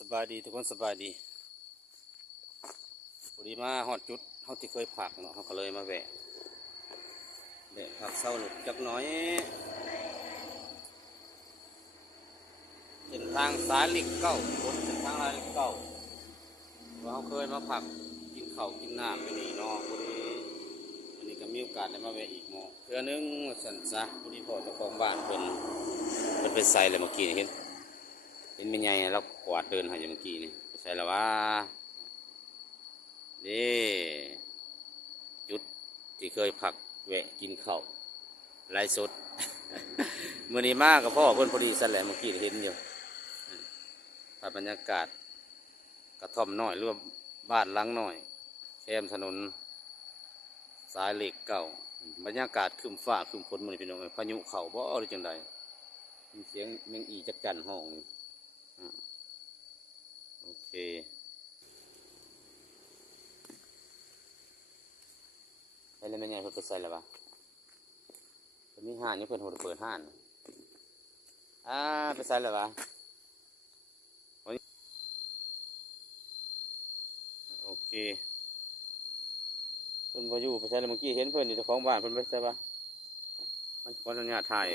สบายดีทุกคนสบายดีพอดีมาฮอดจุดเขาที่เคยผักเนาะเขาก็เลยมาแวะผักเศร้าหนุกจักหน้อยเส้นทางสายลิกเก้าบนเส้นทางสายลิกเก้าว่าเขาเคยมาผักกินข้าวกินน้ำอยู่นี่เนาะพอดีวันนี้ก็มีโอกาสได้มาแวะอีกเนาะเพื่อนึงสันซะพอดีพ่อเจ้าของบ้านเป็นไปใส่เลยเมื่อกี้เห็นไม่ใหญ่แล้วกวาดเดินหาอยู่เมื่อกี้นี่ใส่แล้วว่านี่จุดที่เคยผักแวะกินข้าวไร้สด มื่อนี้มากกับพ่อเพื่อนพอดีสั่นแหละเมื่อกี้เห็นอยู่ภาพบรรยากาศกระท่อมน้อยหรือว่าบ้านหลังน้อยแคมถนนสายเหล็กเก่าบรรยากาศครึ้มฟ้าครึ้มฝนมื่อนี้พี่น้องพายุเข่าบ่หรือจังใดมีเสียงแมงอีจักจั่นห้องโอเคไปเลยแม่ใหญ่เพิ่นไปใส่แล้วปะเพิ่นมีห้านนี่เพิ่นโหดเปิดห้านไปใส่แล้วปะโอเคเพิ่นพออยู่ไปใส่แล้วเมื่อกี้เห็นเพิ่นอยู่เจ้าของบ้านเพิ่นไปใส่ปะมันขออนุญาตถ่าย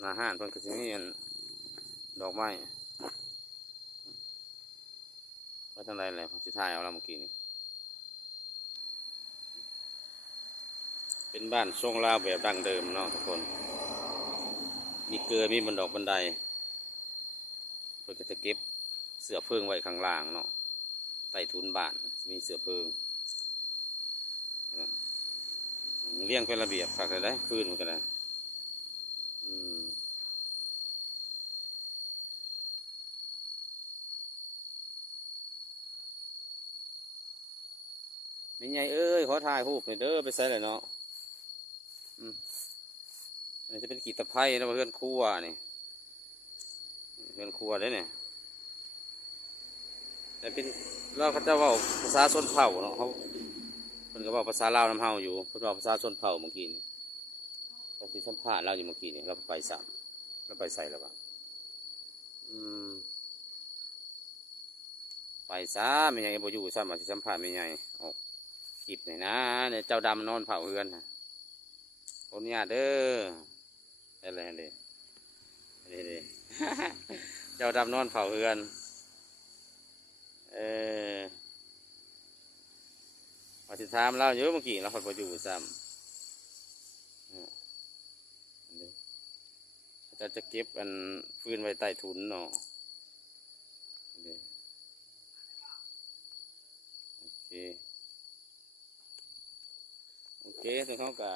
หน้าห้านเพิ่นก็สิมีดอกไม้ว่าทางใดเลยผมสิถ่ายเอาแล้วเมื่อกี้นี่เป็นบ้านทรงลาวแบบดั้งเดิมเนาะทุกคนมีเกลือมีบันดอกบันไดเพิ่นก็จะเก็บเสื้อเพิงไว้ข้างล่างเนาะใต้ทุนบ้านมีเสื้อเพิงเลี้ยงเป็นระเบียบฝากได้พื้นมันก็ได้ไม่ใหญ่เอ้ยขอถ่ายรูปหน่อยเด้อไปใส่เลยเนาะอันนี้จะเป็นขีตะไคร้นะเพื่อนครัวนี่เพื่อนครัวได้เนี่ยแต่เป็นเราเขาจะว่าภาษาชนเผ่าเนาะเขาเพิ่นก็บอกภาษาลาวนำเฮาอยู่เพิ่นบอกภาษาชนเผ่าเมื่อกี้นี่เราที่สัมภาษณ์เราอยู่เมื่อกี้นี่เราไปสามเราไปใส่แล้วปะไปซะไม่ใหญ่บ่อยู่ซ้ำมาที่สัมภาษณ์ไม่ใหญ่ออกคลิปหน่อยนะเนี่ยเจ้าดำนอนเผาเฮือนคนนี้เด้ออะไรเด้เจ้าดำนอนเผาเฮือนมาสิถามเราเยอะเมื่อกี้เราคนบ่อยู่ซ้ำจะเก็บอันฟืนไว้ใต้ถุนเนาะโอเคถึงเขาก็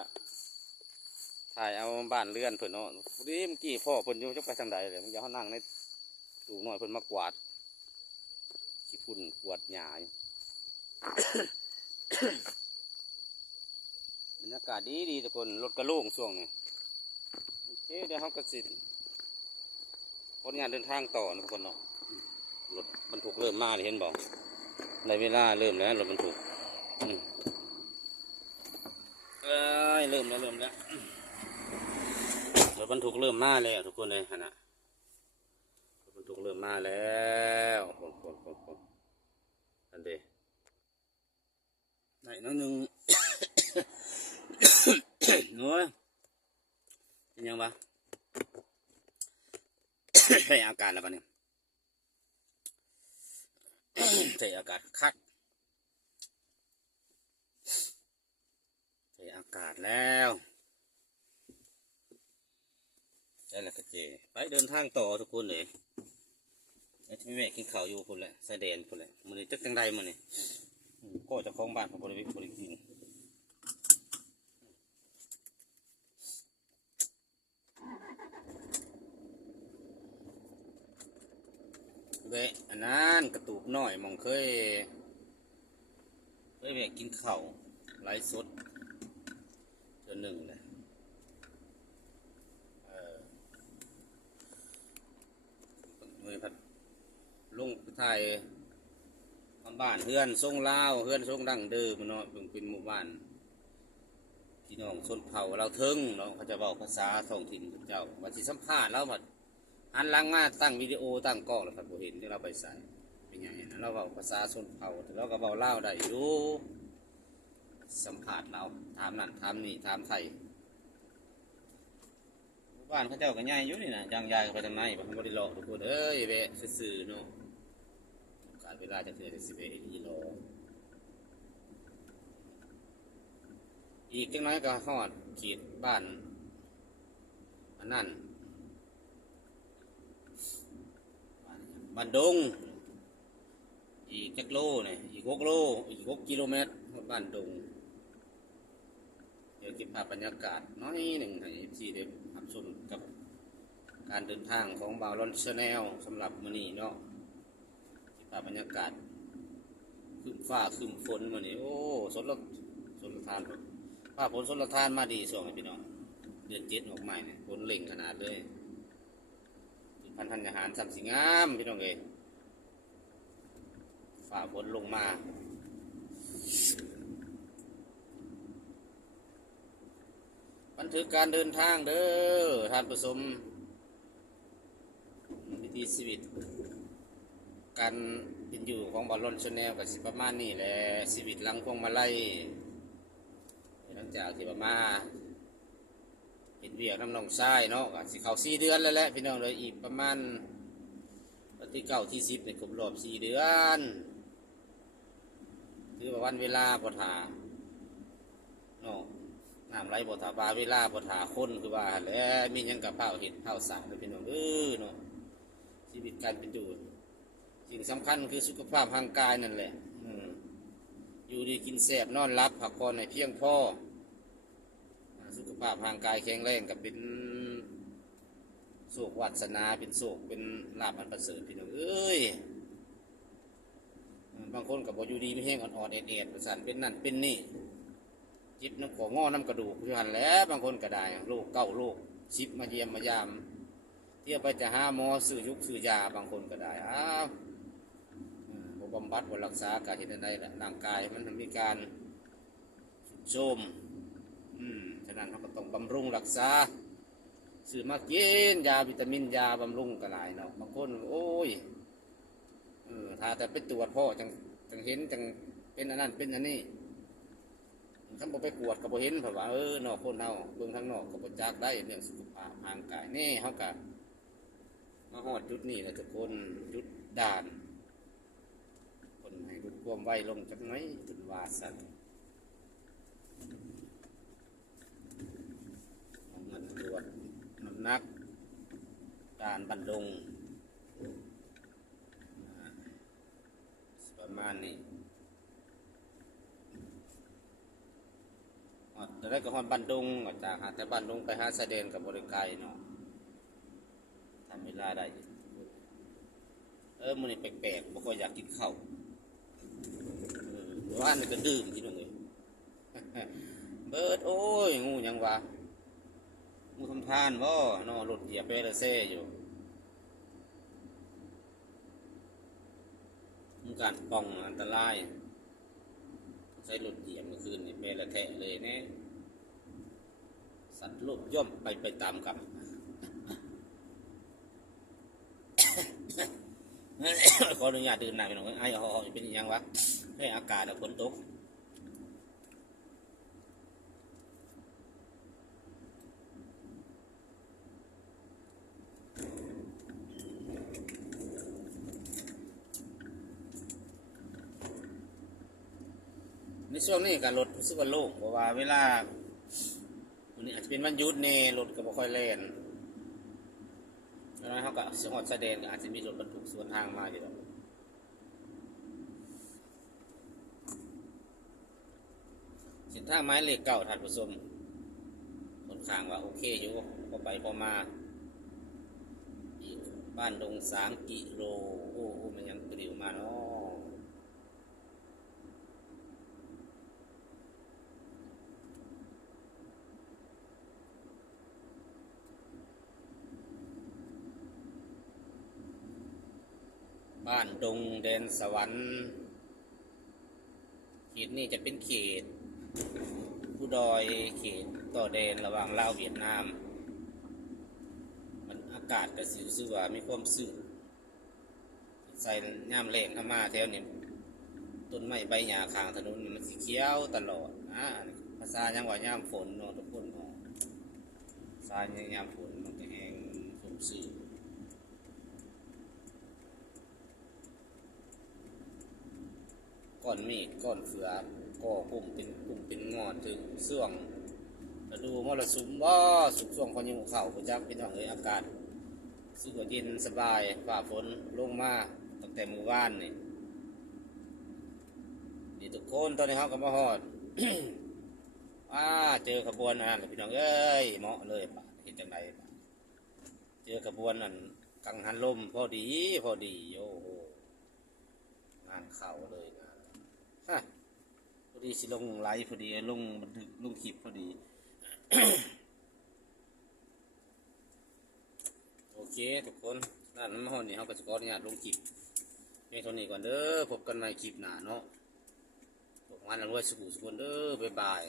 ถ่ายเอาบ้านเรือนเพิ่นเนาะพอดีเมื่อกี้พ่อเพิ่นอยู่จะไปทางใดเลยมันจะเขานั่งในตู้หน่อยเพิ่นมากวาดขี้ฝุ่นกวาดหญ้าบรรยากาศดีทุกคนรถกระโล่งช่วงนี้โอเคเดี๋ยวเขาก็สิผลงานเดินทางต่อทุกคนเนาะรถบรรทุกเริ่มมาเห็นบอกในเวลาเริ่มแล้วรถบรรทุกเริ่มแล้วรถบรรทุกเริ่มมาแล้วทุกคนเลยนะรถบรรทุกเริ่มมาแล้วคนอันเดไหนน้อยนึงหนูเป็นยังวะใส่อากาศแล้วปะเนี่ยใส่อากาศคักใส่อากาศแล้วใช่แล้วก็เจไปเดินทางต่อทุกคนเลยที่แม่กินข้าวอยู่คนแหละใส่แดนคนแหละมันนี่จักจังใดมันนี่ก็จะคล้องบ้านของบริวิตบริกินเวะอันนั้นกระตูบน้อยมองเคยแวะกินข้าวไร้สดเดือนหนึ่งเลยเมื่อพัดลุงไทยบ้านเฮือนทรงลาวเฮือนทรงดั้งเดิมเนาะเป็นหมู่บ้านพี่น้องชนเผ่าเราเทิงเนาะเขาจะบอกภาษาท้องถิ่นเจ้าวันที่สัมภาษณ์แล้วหมด หันหลังมาตั้งวิดีโอตั้งกล้องแล้วครับผมเห็นที่เราไปใส่เป็นไงนะเราเว้าภาษาชนเผ่าแต่เราก็เว้าลาวได้อยู่สัมผัสเราถามนั่นถามนี่ถามไทยหมู่บ้านเขาเจ้าก็ใหญ่อยู่นี่นะยางยายก็ไปทางไหนบ่ได้หลอกทุกคนเอ้ยแวะซื่อๆเนาะการเวลาจะเทื่อสิบเอ็ดกิโลอีกจังน้อยก็ฮอดเขตบ้านอันนั้นบ้านดงอีกจักโลเนี่ยอีก6 โลอีก6 กิโลเมตรบ้านดงเดี๋ยวเก็บภาพบรรยากาศน้อยหนึ่งให้ที่ได้รับชมกับการเดินทางของบ่าวรอนชาแนลสำหรับมื้อนี้เนาะเก็บภาพบรรยากาศครึ้มฟ้าครึ้มฝนมื้อนี้โอ้สนละทานฟ้าฝนสนละทานมาดีส่วงพี่น้องเดือน7ออกใหม่เนี่ยฝนเล่งขนาดเลยพันธัญญาหารสัมสิงามพี่น้องเอ้ยฝ่าฝนลงมาบันทึกการเดินทางเด้อท่านผู้ชมวิถีชีวิตการเป็นอยู่ของบ่าวรอนชาแนลก็สิประมาณนี้แหละชีวิตหลังพวงมาลัยหลังจากที่มาเห็นเวียกน้ำนองทรายเนาะก็สิเข้า4 เดือนแล้วแหละพี่น้องเลยอีกประมาณวันที่9ที่10เนี่ยครบรอบ4 เดือนคือว่าวันเวลาพอถาเนาะน้ำไหลพอถาบาเวลาพอถาคนคือว่าแล้วมีหยังกับเผาเห็ดเผาสารพี่น้องเนาะชีวิตการเป็นอยู่สิ่งสำคัญคือสุขภาพร่างกายนั่นแหละอยู่ดีกินแซ่บนอนรับพักผ่อนให้เพียงพอสุขภาพร่างกายแข็งแรงกับเป็นโชควาสนาเป็นโชคเป็นลาภอันประเสริฐพี่น้องบางคนกับบ่อยู่ดีไม่แห้งอ่อนๆเอ็ดๆประสานเป็นนั่นเป็นนี่จิบน้ำของงอน้ำกระดูกอยู่หันแล้วบางคนก็ได้โรคเก้าโรคชิบมาเยี่ยมมายามเที่ยวไปจะหาหมอซื้อยุกซื้อยาบางคนก็ได้บำบัดบรักษาการเห็นใดแหละร่างกายมันมีการโทรมฉะนั้นเราก็ต้องบำรุงรักษาซื้อมากินยาวิตามินยาบำรุงก็หลายเนาะบางคนโอ้ยถ้าแต่ไปตรวจพ่อจังเห็นจังเป็นอันนั้นเป็นอันนี้ถ้าบ่ไปกวดก็บ่เห็นเพราะว่านอกคนเฮาเบิ่งทางนอกก็บ่จักได้เรื่องสุขภาพร่างกายนี่เฮาก็มาฮอดจุดนี้แล้วทุกคนจุดด่านคนให้ลดความไวลงจักหน่อยจุดว่าซั่นเงินตรวจน้ำหนักด่านบันดงประมาณนี้จะได้กับฮอนบันดงจากหาแต่บันดงไปหาเสด็จกับบริการเนาะทำเวลาได้มันนี่แปลกๆบ่ค่อยอยากกินข้าวว่านี่ก็ดื่มที่นู่นเลยเบิดโอ้ยงูยังวะงูทำทานบ่เนาะรถเหยียบไปละเซ่อยู่มีการป้องอันตรายใช้รถเหยียบเมื่อคืนนี่เปละแทะเลยเนี่ยสัตว์โลกย่อมไปตามกับ ขออนุญาตดื่มน้ำไปหน่อยไอ้ห่อเป็นยังวะให้อากาศฝนตกในช่วงนี้การรถรู้สึกว่าโล่งเพราะว่าเวลาวันนี้อาจจะเป็นวันหยุดเน่รถก็บ่ค่อยแล่นแล้วเขาก็สงอดแสดงอาจจะมีรถบรรทุกสวนทางมาอยู่แล้วเส้นทางไม้เหล็กเก่าถัดผสมคนข้างว่าโอเคอยู่พอไปพอมาอีกบ้านดง3 กิโลโอ้มันยังกริ้วมาเนาะบ้านดงแดนสวรรค์เขตนี้จะเป็นเขตผู้ดอยเขตต่อแดนระหว่างลาวเวียดนามมันอาก ากาศก็สิรู้สึกว่ามีความชื้นใส่ย่ามแรงเข้ามาแถวนี้ต้นไม้ใบหญ้าข้างถนนนี่มันสีเขียวตลอดภาษายังว่าย่ามฝนเนาะทุกคนเนาะภาษายังย่ามฝนมันก็แห้งชุ่มชื้นก้อนเมฆก้อนเขือก่อกลุ่มเป็นงอนถึงเสื่องฤดูมรสุมบ่สุกช่วงพายุเข้าประจักพี่น้องเอ้ยอากาศสึกว่าเย็นสบายฝ่าฝนลงมาตั้งแต่มื้อวานนี่ทุกคนตอนนี้เขาก็มาฮอด เจอขบวนนั่นพี่น้องเอ้ยเหมาะเลยป่ะเห็นจังไดป่ะเจอขบวนนั่นกังหันลมพอดีโอ้โหงานเข่าเลยงานฮะพอดีสิลงไลฟ์พอดีลงบันทึกลงคลิปพอดี โอเคทุกคนนั่นมาฮอดนี่เขาก็จะขออนุญาตลงคลิปเพียงเท่านี้ก่อนเด้อพบกันใหม่คลิปหน้าเนาะพวกมันรวยสุขสุขเด้อบ๊ายบาย